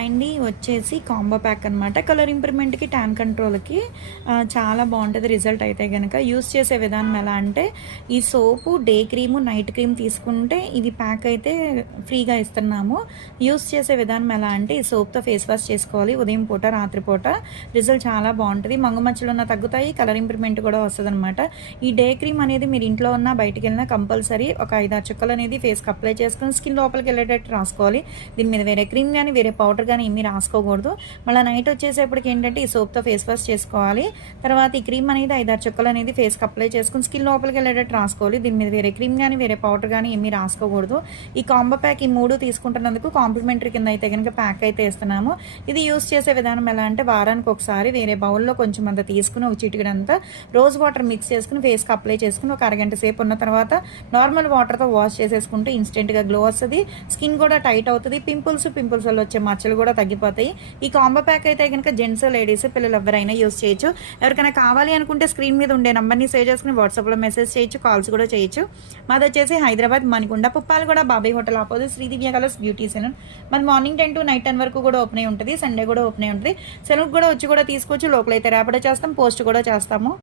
అండి వచ్చేసి combo pack అనమాట. కలర్ ఇంప్రూవ్‌మెంట్‌కి, టాన్ కంట్రోల్‌కి చాలా బావుంటది రిజల్ట్ అయితే గనక. యూజ్ చేసే విధానం ఎలా అంటే, ఈ సోపు, డే క్రీము, నైట్ క్రీమ్ తీసుకుంటే ఇది ప్యాక్ అయితే ఫ్రీగా ఇస్తున్నాము. యూజ్ చేసే విధానం ఎలా అంటే, ఈ సోప్‌తో ఫేస్ వాష్ చేసుకోవాలి ఉదయం పూట, రాత్రి పూట. రిజల్ట్ చాలా బావుంటది. మంగుమచ్చలున్నా తగ్గుతాయి, కలర్ ఇంప్రూవ్‌మెంట్ కూడా వస్తదనమాట. ఈ డే క్రీమ్ అనేది మీరు ఇంట్లో ఉన్నా, బయటికెళ్ళినా కంపల్సరీ ఒక 5, 6 చుక్కలు అనేది ఫేస్‌కి అప్లై చేసుకొని స్కిన్ లోపలికెళ్ళేటట్టు రాసుకోవాలి. దీని మీద వేరే క్రీమ్ గానీ, వేరే పౌడర్ గానీ ఏమీ రాసుకోకూడదు. మళ్ళీ నైట్ వచ్చేసేపటికి ఏంటంటే ఈ సోప్‌తో ఫేస్ వాష్ చేసుకోవాలి. తర్వాత ఈ క్రీమ్ అనేది 5, 6 చుక్కలు అనేది ఫేస్‌కి అప్లై చేసుకొని స్కిన్ లోపలికి వెళ్ళేటట్టు రాసుకోవాలి. దీని మీద వేరే క్రీమ్ గానీ, వేరే పౌడర్ గానీ ఏమీ రాసుకోకూడదు. ఈ కాంబో ప్యాక్ ఈ 3 తీసుకుంటున్నందుకు కాంప్లిమెంటరీ కింద అయితే గనుక ప్యాక్ అయితే ఇస్తున్నాము. ఇది యూజ్ చేసే విధానం ఎలా అంటే, వారానికి ఒకసారి వేరే బౌల్‌లో కొంచెం అంత తీసుకుని ఒక చిటికెడంతా రోజ్ వాటర్ మిక్స్ చేసుకుని ఫేస్‌కి అప్లై చేసుకుని ఒక అరగంట సేపు ఉన్న తర్వాత నార్మల్ వాటర్‌తో వాష్ చేసేసుకుంటే ఇన్‌స్టెంట్‌గా గ్లో వస్తది. స్కిన్ కూడా టైట్ అవుతది. పింపుల్స్ వల్ల వచ్చే మచ్చలు కూడా తగ్గిపోతాయి. ఈ కాంబో ప్యాక్ అయితే గనుక జెంట్స్, లేడీస్, పిల్లలు ఎవరైనా యూజ్ చేయొచ్చు. ఎవరికైనా కావాలి అనుకుంటే స్క్రీన్ మీద ఉండే నంబర్‌ని సేవ్ చేసుకుని వాట్సాప్‌లో మెసేజ్ చేయొచ్చు, కాల్స్ కూడా చేయొచ్చు. మాది వచ్చేసి Hyderabad Manikonda, Puppalaguda, Babai hotel opposite Sridivya colours beauty salon. మాది మార్నింగ్ 10 to నైట్ 10 వరకు కూడా ఓపెన్ అయి ఉంటది. సండే కూడా ఓపెన్ అయి ఉంటది. సెలూన్‌కి కూడా వచ్చి కూడా తీసుకోవచ్చు. లోపల అయితే ర్యాపిడో చేస్తాం, పోస్ట్ కూడా చేస్తాము.